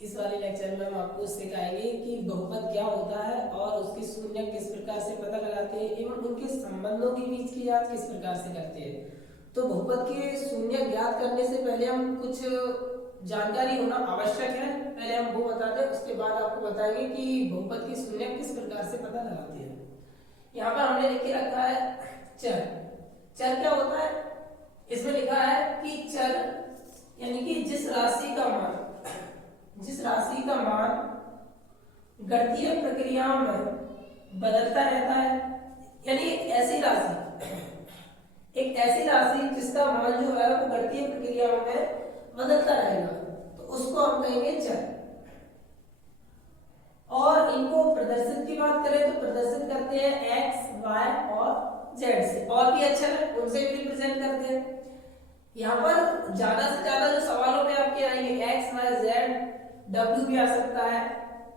इस वाले लेक्चर में हम आपको सिखाएंगे कि बहुपद क्या होता है और उसके शून्य किस प्रकार से पता लगाते हैं एवं उनके संबंधों के बीच की जांच किस प्रकार से करते हैं। तो बहुपद के शून्य ज्ञात करने से पहले हम कुछ जानकारी होना आवश्यक है, पहले हम वो बता दें, उसके बाद आपको बताएंगे कि बहुपद के शून्य किस प्रकार से पता लगाते हैं। यहाँ पर हमने लिख के रखा है चर। चर क्या होता है? इसमें लिखा है कि चर यानी कि जिस राशि का मान गणितीय प्रक्रियाओं में बदलता रहता है, यानी एक ऐसी राशि जिसका मान जो है वो गणितीय प्रक्रियाओं में बदलता रहेगा, तो उसको हम कहेंगे चर। और इनको प्रदर्शित की बात करें तो प्रदर्शित करते हैं एक्स, वाई और जेड से, और भी अक्षर है उनसे भी रिप्रेजेंट करते हैं। यहाँ पर ज्यादा से ज्यादा जो सवालों में आपके आएंगे एक्स, वाई, जेड, डब्ल्यू भी आ सकता है,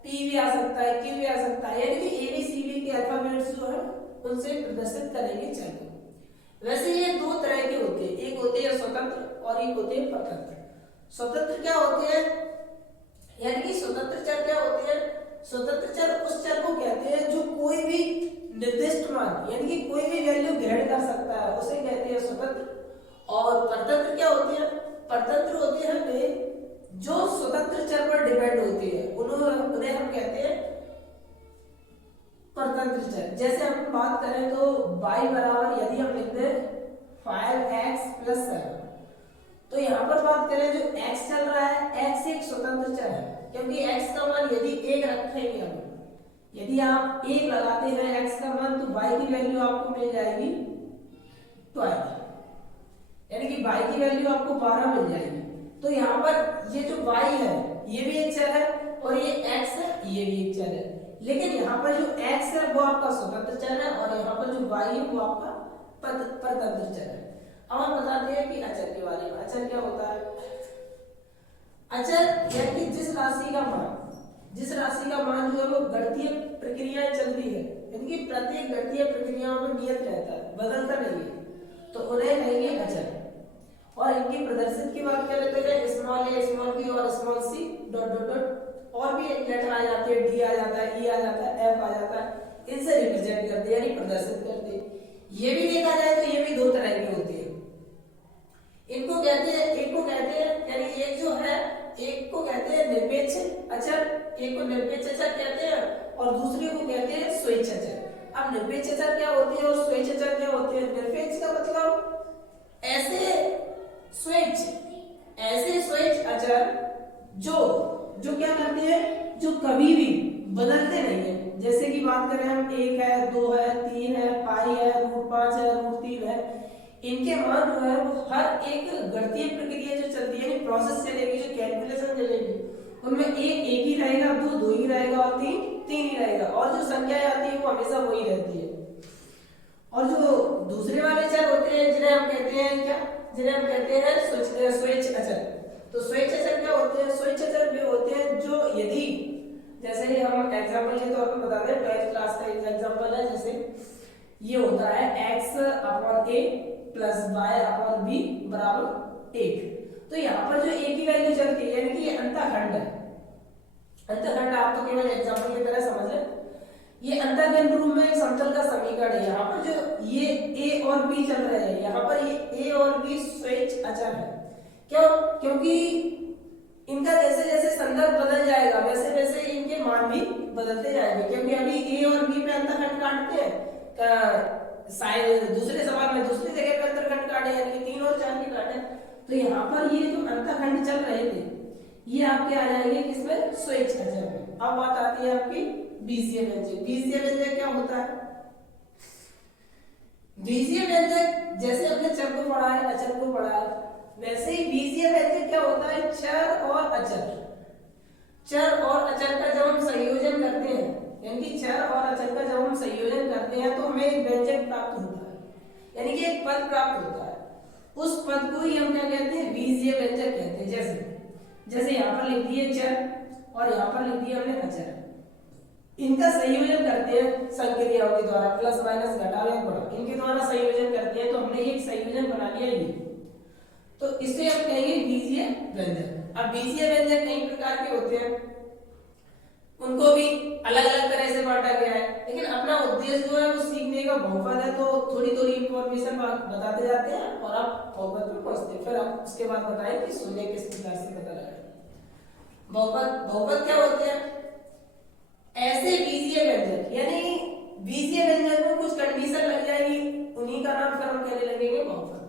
टी भी आ सकता है, क्यू भी आ सकता है, यानी कि एबीसीडी के अल्फाबेट्स जो है उनसे प्रदर्शित करेंगे चर को। वैसे ये दो तरह के होते हैं, एक होते हैं स्वतंत्र और एक होते हैं स्वतंत्र। स्वतंत्र क्या होते हैं, यानी कि स्वतंत्र चर क्या होते हैं? स्वतंत्र चर उस चर को कहते हैं जो कोई भी निर्दिष्ट मान यानी कि कोई भी वैल्यू ग्रहण कर सकता है, उसे कहते हैं स्वतंत्र। और परतंत्र क्या होते हैं? परतंत्र होते हैं वे जो स्वतंत्र चर पर डिपेंड होते हैं, उन्हें हम कहते हैं परतंत्र चर। जैसे हम बात करें तो y बराबर यदि हम लिखते हैं 5x + 7, तो यहाँ पर बात करें जो x चल रहा है, x एक स्वतंत्र चर है, क्योंकि x का मान यदि 1 रखेंगे हम, यदि आप 1 लगाते हैं x का मान, तो y की वैल्यू आपको मिल जाएगी 12, यानी कि y की वैल्यू आपको 12 मिल जाएगी। तो यहाँ पर ये जो y है ये भी एक चर है और ये x है ये भी एक चर है, लेकिन यहाँ पर जो x है वो आपका स्वतंत्र चर है और यहाँ पर जो y है वो आपका परतंत्र चर है। अब हम बताते हैं कि अचर के बारे में। अचर क्या होता है? अचर यानी जिस राशि का मान जो है वो गणितीय प्रक्रियाएं चलती है, यानी कि प्रत्येक गणितीय प्रक्रियाओं में नियत रहता है, बदलता नहीं है, तो उन्हें कहेंगे अचर। और इनकी प्रदर्शित की बात करें तो स्मॉल ए, स्मॉल बी और small c dot dot dot और भी लेटर आ जाते हैं, डी आ जाता है, ई आ जाता है, एफ आ जाता है, इनसे रिप्रेजेंट करते हैं यानी प्रदर्शित करते हैं। ये भी देखा जाए तो ये भी दो तरह की होती है। इनको कहते हैं, एक को कहते हैं यानी एक जो है, एक को कहते हैं निरपेक्ष अचर, एक को निरपेक्ष अचर कहते हैं और दूसरे को कहते हैं स्वेच्छ अचर। अब निरपेक्ष अचर क्या होती है और स्वेच्छ अचर क्या होते हैं? निरपेक्ष का मतलब ऐसे स्वेच्छ अचर जो क्या करते हैं, जो कभी भी बदलते नहीं है। जैसे कि बात करें हम 1 है, 2 है, 3 है, पाई है, √5 है, √3 है, इनके मान जो है वो हर एक गणितीय प्रक्रिया जो चलती है, प्रोसेस चलेगी, जो कैलकुलेशन चलेगी, उनमें एक ही रहेगा, दो ही रहेगा और तीन ही रहेगा, और जो संख्याएं आती है वो हमेशा वही रहती है। और जो दूसरे वाले चर होते हैं जिन्हें हम कहते हैं क्या, जिन्हें हम कहते हैं स्वेच्छ अचर। तो स्वेच्छ अचर क्या होते हैं? स्वेच्छ अचर वे होते हैं जो यदि, जैसे हम एग्जांपल के तौर पर बताते हैं, 12th क्लास का एक एग्जांपल है, जैसे ये होता है x/a + y/b = 1। तो यहाँ पर जो a की वैल्यू चलती है, यानी कि ये अंतःखंड है। अंतःखंड आप तो केवल एग्जांपल की तरह समझे, ये अंतःखंड रूप में एक समतल का समीकरण है। यहाँ पर जो ये a और b चल रहे हैं, यहाँ पर ये a और b स्वेच्छ अचर है। क्यों? क्योंकि इनका जैसे जैसे संदर्भ बदल जाएगा वैसे वैसे इनके मान भी बदलते जाएंगे, क्योंकि अभी a और b पे अंतःखंड काटते हैं, दूसरे सवाल में दूसरी जगह पे अंतःखंड काटे, यानी कि 3 और 4 के काटे। तो यहाँ पर ये जो अंतःखंड चल रहे थे ये आपके आ जाएंगे किसमें? स्वेच्छ अचर में। अब बात आती है आपकी बीजीय व्यंजक। बीजीय व्यंजक क्या होता है? बीजीय व्यंजक जैसे अपने चर को पढ़ा है, अचर को पढ़ा है, वैसे ही बीजीय व्यंजक क्या होता है? चर और अचर का जब हम संयोजन करते हैं, यानी कि चर और अचर का जब हम संयोजन करते हैं तो हमें एक व्यंजक प्राप्त होता है, यानी कि एक पद प्राप्त होता है। उस पद को ही हम क्या कहते हैं? बीजीय व्यंजक कहते हैं। जैसे यहाँ पर लिख दिए चर और यहाँ पर लिख दिया हमने अचर, इनका संयोजन करते हैं संक्रियाओं के द्वारा, प्लस माइनस घटाव या गुणा, इनके द्वारा संयोजन करते हैं, तो हमने एक संयोजन बना लिया ये, तो इसे हम कहेंगे बीजीय व्यंजक। अब बीजीय व्यंजक कई प्रकार प्रकार के होते हैं, उनको भी अलग अलग तरह से बांटा गया है, लेकिन अपना उद्देश्य जो है वो सीखने का बहुपद है, तो थोड़ी थोड़ी इंफॉर्मेशन बताते जाते हैं और आप बहुपद पे पहुंचते हैं, फिर आप उसके बाद बताएं कि शून्य किस प्रकार से पता लगाएं। बहुपद बहुपद क्या होते हैं? ऐसे बीजीय व्यंजक, यानी बीजीय व्यंजक में कुछ कंडीशन लग जाएगी, उन्हीं का नाम फिर हम कहने लगेंगे बहुपद।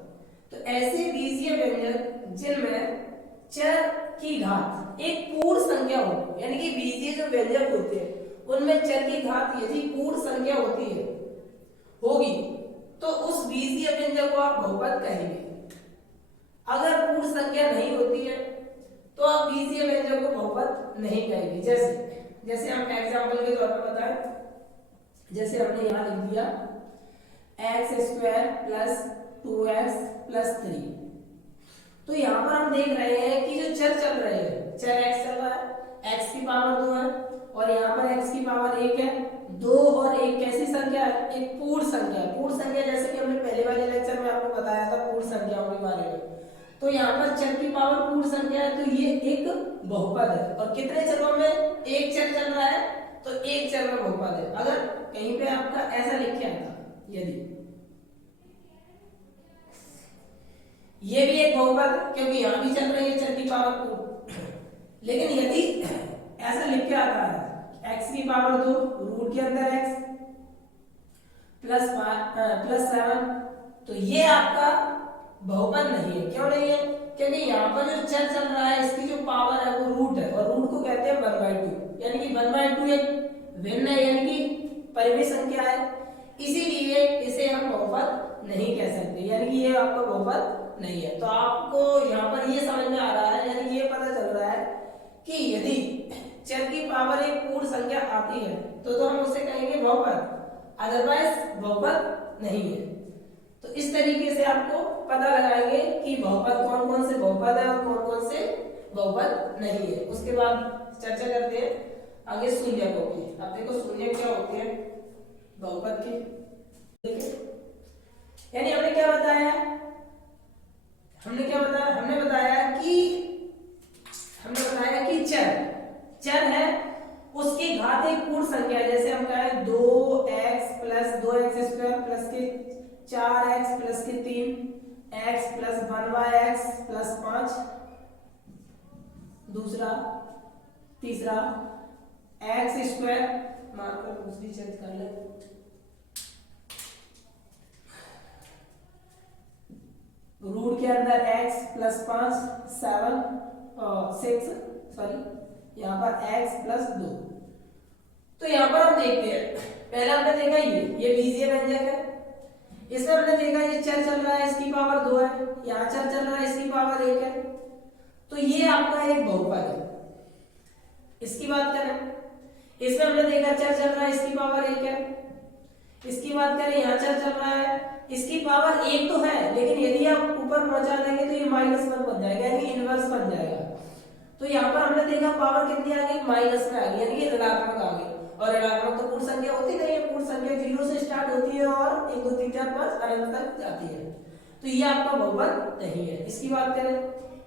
तो ऐसे बीजीय व्यंजक जिनमें चर की घात एक पूर्ण संख्या हो, यानी कि बीजीय जो व्यंजक होते हैं उनमें चर की घात यदि पूर्ण संख्या होती है होगी तो उस बीजीय व्यंजक को आप बहुपद कहेंगे। अगर पूर्ण संख्या नहीं होती है तो आप बीजीय व्यंजक को बहुपद नहीं कहेंगे। जैसे हम एग्जांपल के तौर पर बताएं, जैसे हमने यहां लिख दिया x² + 2x + 3, तो यहाँ पर हम देख रहे हैं कि जो चर चल रहे हैं, चर x चल रहा है, x की पावर 2 है और यहाँ पर x की पावर 1 है। 2 और 1 कैसी संख्या है? एक पूर्ण संख्या। पूर्ण संख्या जैसे कि हमने पहले वाले लेक्चर में आपको बताया था पूर्ण संख्याओं के बारे में, तो यहाँ पर चर की पावर पूर्ण संख्या है, तो ये एक बहुपद है। और कितने चरों में? एक चर चल रहा है तो एक चर में बहुपद है। अगर कहीं पे आपका ऐसा लिखा था, यदि ये भी एक बहुपद है क्योंकि यहां भी चल रही है चर की पावर 2, लेकिन यदि ऐसा लिख के आता है x की पावर 2 रूट के अंदर x प्लस 7, तो ये आपका बहुपद नहीं है। क्यों नहीं है? क्योंकि यहाँ पर जो चर चल रहा है इसकी जो पावर है वो रूट है, और रूट को कहते हैं 1/2, यानी कि 1/2 एक भिन्न है, यानी कि परिमेय संख्या है, इसीलिए इसे हम बहुपद नहीं कह सकते, यानी कि ये आपका बहुपद नहीं है। तो आपको यहाँ पर ये समझ में आ रहा है, यानी ये पता चल रहा है कि यदि चर की पावर एक पूर्ण संख्या आती है तो हम उसे कहेंगे बहुपद, अदरवाइज बहुपद नहीं है। तो इस तरीके से आपको पता लगाएंगे कि बहुपद कौन कौन से बहुपद है और कौन कौन से बहुपद नहीं है। उसके बाद चर्चा करते हैं आगे शून्यकों की। अब देखो शून्य क्या होते हैं बहुपद के, देखिए यानी हमने क्या बताया, हमने बताया कि चर है उसकी घात एक पूर्ण संख्या है। जैसे हम कहें 2x + 2x² + 4x + 3x + 1y(x) + 5, तीसरा x² मानकर दूसरी चीज कर ले, रूट के अंदर x + 5 7 6 सॉरी यहाँ पर x + 2। तो यहाँ पर हम देखते हैं, पहले हमने देखा ये बीजीय व्यंजक है, इसमें हमने देखा ये चर चल रहा है इसकी पावर 2 है, यहाँ चर चल रहा है इसकी पावर 1 है, तो ये आपका एक बहुपद है। इसकी बात करें, इसमें हमने देखा चर चल रहा है इसकी पावर 1 है, इसकी बात करें यहाँ चर चल रहा है इसकी पावर 1 तो है, लेकिन यदि आप ऊपर पहुंचा देंगे तो ये -1 बन जाएगा, यानी इनवर्स बन जाएगा। तो यहाँ पर हमने देखा पावर कितनी आ गई, माइनस में आ गई, यानी कि ऋणात्मक आ गई, और ऋणात्मक तो पूर्ण संख्या होती नहीं है, पूर्ण संख्या 0 से स्टार्ट होती है और 1 2 3 4 5 अनंत तक जाती है, तो ये आपका बहुपद नहीं है। इसकी बात करें,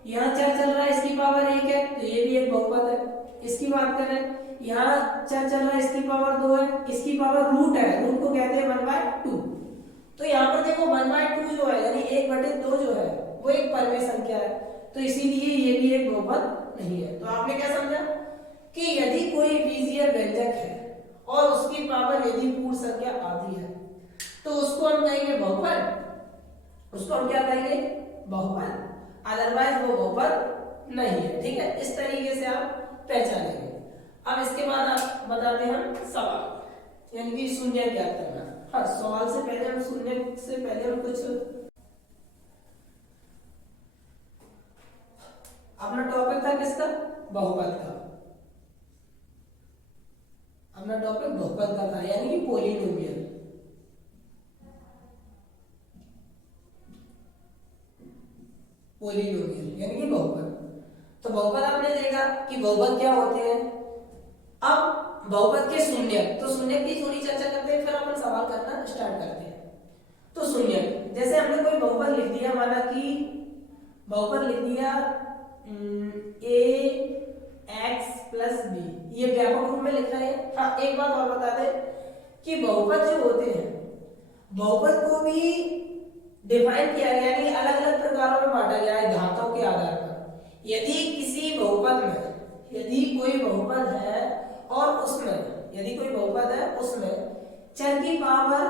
यहाँ चर चल रहा है इसकी पावर 1 है, तो ये भी एक बहुपद है। इसकी बात करें, यहाँ चर चल रहा है इसकी पावर 2 है, इसकी पावर रूट है, रूट को कहते हैं 1/2, तो यहाँ पर देखो 1/2 जो है, यानी 1/2 जो है वो एक परिमेय संख्या है, तो इसीलिए ये भी एक बहुपद नहीं है। तो आपने क्या समझा कि यदि कोई बीजीय व्यंजक है और उसकी पावर यदि पूर्ण संख्या आती है तो उसको हम कहेंगे बहुपद, उसको हम क्या कहेंगे, बहुपद, अदरवाइज वो बहुपद नहीं है। ठीक है, इस तरीके से आप पहचानेंगे। अब इसके बाद आप बताते हैं सवाल, यानी कि शून्य ज्ञात करना। हाँ, सवाल से पहले हम शून्य से पहले हम कुछ अपना टॉपिक था किसका, बहुपद का, अपना टॉपिक बहुपद का था, यानी कि पॉलिनोमियल। यानी कि बहुपद। तो बहुपद आपने देखा कि बहुपद क्या होते हैं। अब बहुपद के शून्य, तो शून्य की थोड़ी चर्चा करते हैं, फिर अपन सवाल करना स्टार्ट करते हैं। तो शून्य, जैसे हमने कोई बहुपद लिख दिया, माना कि बहुपद लिख दिया a लिखा है। हाँ, एक बात और बता दे कि बहुपद जो होते हैं, बहुपद को भी डिफाइन किया गया, यानी अलग अलग प्रकारों में बांटा गया है घातों के आधार पर। यदि किसी बहुपद में, यदि कोई बहुपद है और उसमें, यदि कोई बहुपद है उसमें चर की पावर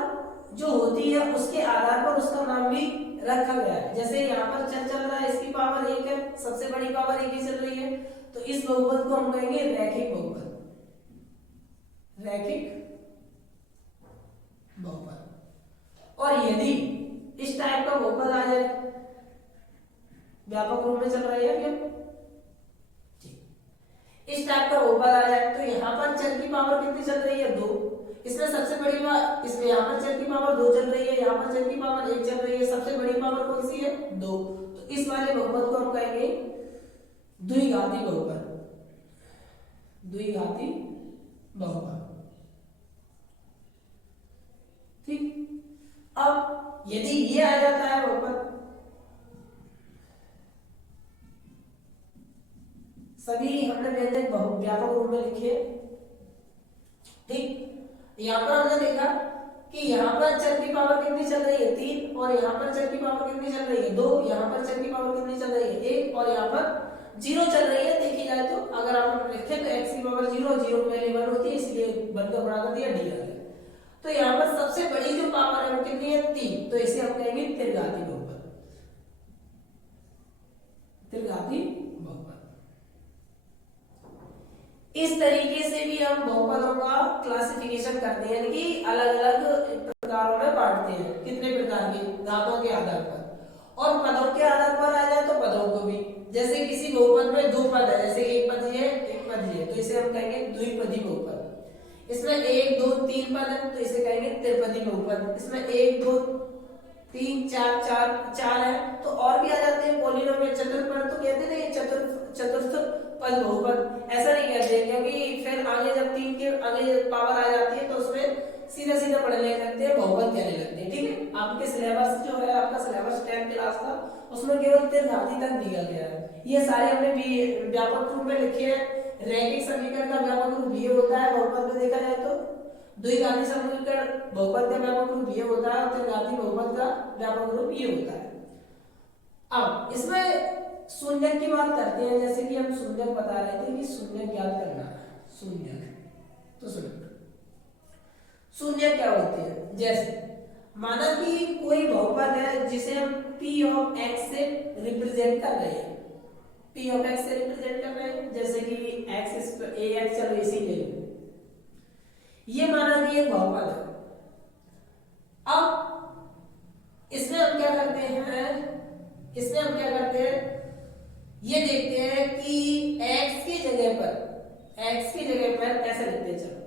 जो होती है उसके आधार पर उसका नाम भी रखा गया है। जैसे यहाँ पर चर चल रहा है, इसकी पावर 1 है, सबसे बड़ी पावर 1 ही चल रही है, तो इस बहुपद को हम कहेंगे रैखिक बहुपद, रैखिक बहुपद। और यदि इस टाइप का बहुपद आ जाए, व्यापक रूप में चल रही है क्या, इस टाइप का बहुपद आ जाए, तो यहाँ पर चर की पावर कितनी चल रही है, 2। इसमें सबसे बड़ी बात, इसमें यहाँ पर चर की पावर 2 चल रही है, यहाँ पर चर की पावर 1 चल रही है, सबसे बड़ी पावर कौन सी है, 2। तो इस वाले बहुपद को हम कहेंगे द्विघाती बहुपद, द्विघाती बहुपद। ठीक। अब यदि ये आ जाता है बहुपद, सभी हमने व्यंजक व्यापक रूप में लिखे, ठीक। यहाँ पर हमने देखा कि यहाँ पर चर की पावर कितनी चल रही है, 3, और यहाँ पर चर की पावर कितनी चल रही है, 2, यहाँ पर चर की पावर कितनी चल रही है, 1, और यहाँ पर 0 चल रही है। देखी जाए तो अगर आप लिखे तो x की पावर 0, 0 पहले 1 होती है, इसलिए 1 का गुणा कर दिया, d आ गया। तो यहाँ पर सबसे बड़ी जो पावर है वो कितनी है, 3, तो इसे हम कहेंगे त्रिघाती बहुपद, त्रिघाती बहुपद। इस तरीके से भी हम बहुपदों का क्लासिफिकेशन करते हैं, यानी कि अलग अलग प्रकारों में बांटते हैं। कितने प्रकार के, घातों के आधार पर। और पदों के आधार पर आ जाए तो पदों को भी, जैसे किसी बहुपद में 2 पद है, जैसे एक पद ये एक पद ये, तो इसे हम कहेंगे द्विपदी बहुपद। इसमें 1 2 3 पद है, तो इसे कहेंगे त्रिपदी बहुपद। इसमें 1 2 3 4 है, तो और भी आ जाते हैं पॉलिनोमियल, चतुर्पद तो कहते हैं, चतुर्थ पद बहुपद ऐसा नहीं कहते, क्योंकि फिर आगे जब 3 के आगे पावर आ जाती है तो उसमें सीधा सीधा पढ़ने लगते हैं, बहुपद कहने लगते हैं। ठीक है, आपके सिलेबस जो है, आपका सिलेबस 10th क्लास का, उसमें केवल त्रिघाती तक दिया गया है। ये सारे हमने भी व्यापक रूप में लिखे हैं। रैखिक समीकरण का व्यापक रूप ये होता है बहुपद में देखा जाए तो, द्विघाती समीकरण बहुपद का व्यापक रूप ये होता है, और त्रिघाती बहुपद का व्यापक रूप ये होता है। अब इसमें शून्यक की बात करते हैं, जैसे कि हम शून्यक बता रहे थे कि शून्यक ज्ञात करना है, शून्यक। तो शून्यक क्या होती है, जैसे माना कि कोई बहुपद है जिसे हम p ऑफ x से रिप्रेजेंट कर रहे हैं, p ऑफ x से रिप्रेजेंट कर रहे हैं, जैसे कि x ax, चलो इसी ले लो, ये माना कि एक बहुपद है। अब इसमें हम क्या करते हैं, इसमें हम क्या करते हैं, ये देखते हैं कि x की जगह पर, x की जगह पर ऐसे लिखते हैं, चलो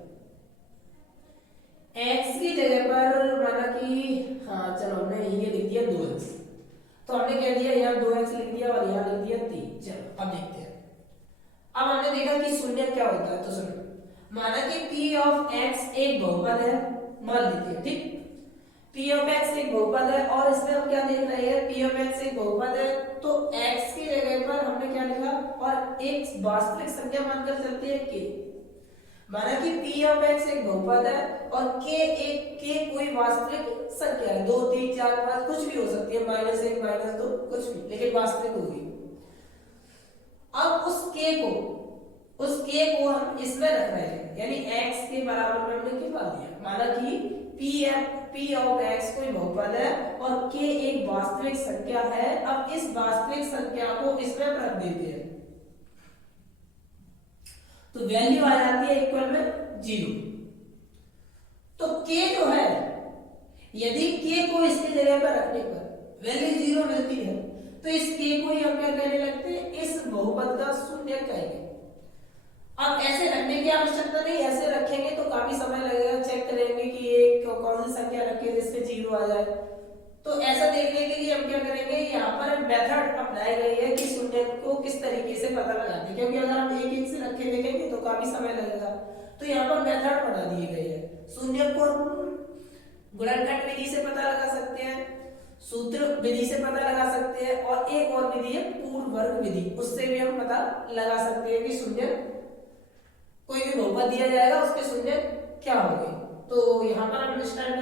x की जगह पर माना कि, हाँ चलो हमने ये लिख दिया 2x, तो हमने क्या दिया, यहाँ 2x लिख दिया और यहाँ लिख दिया 3। चलो अब देखते हैं। अब हमने देखा कि शून्य क्या होता है, तो सुनो, माना कि p ऑफ x एक बहुपद है, मान लेते हैं, ठीक। p ऑफ x एक बहुपद है, और इसमें हम क्या देख रहे हैं, p ऑफ x एक बहुपद है, तो x की जगह पर हमने क्या लिखा, और एक वास्तविक संख्या मानकर चलते हैं k। माना कि p ऑफ x एक बहुपद है और k कोई वास्तविक संख्या है, 2 3 4 5 कुछ भी हो सकती है, -1 -2 कुछ भी, लेकिन वास्तविक होगी। अब उस k को हम इसमें रख रहे हैं, यानी x के बराबर में हमने क्या दिया, माना कि p ऑफ x कोई बहुपद है और k एक वास्तविक संख्या है। अब इस वास्तविक संख्या को इसमें रख देते हैं, तो वैल्यू आ जाती है इक्वल में 0। तो k जो है, यदि k को इसकी जगह पर रखने पर वैल्यू 0 मिलती है, तो इस k को ही हम क्या कहने लगते हैं, इस बहुपद का शून्यक कहेंगे। अब ऐसे रखने की आवश्यकता नहीं, ऐसे रखेंगे तो काफी समय लगेगा, चेक करेंगे कि ये कौन सी संख्या रखे जिससे 0 आ जाए। तो ऐसा देखने के लिए हम क्या करेंगे, यहाँ पर मेथड अपनाई गई है कि शून्यक को किस तरीके से पता लगाते हैं, क्योंकि अगर हम एक एक से रखे देखेंगे तो काफी समय लगेगा। तो यहाँ पर मेथड बना दिए गए हैं। शून्यक को गुणनखंड विधि से पता लगा सकते हैं, सूत्र विधि से पता लगा सकते हैं, और एक और विधि है पूर्ण वर्ग विधि, उससे भी हम पता लगा सकते हैं कि शून्यक कोई भी बहुपद बहुपद दिया जाएगा उसके शून्य क्या होंगे। तो यहाँ पर अंडरस्टैंड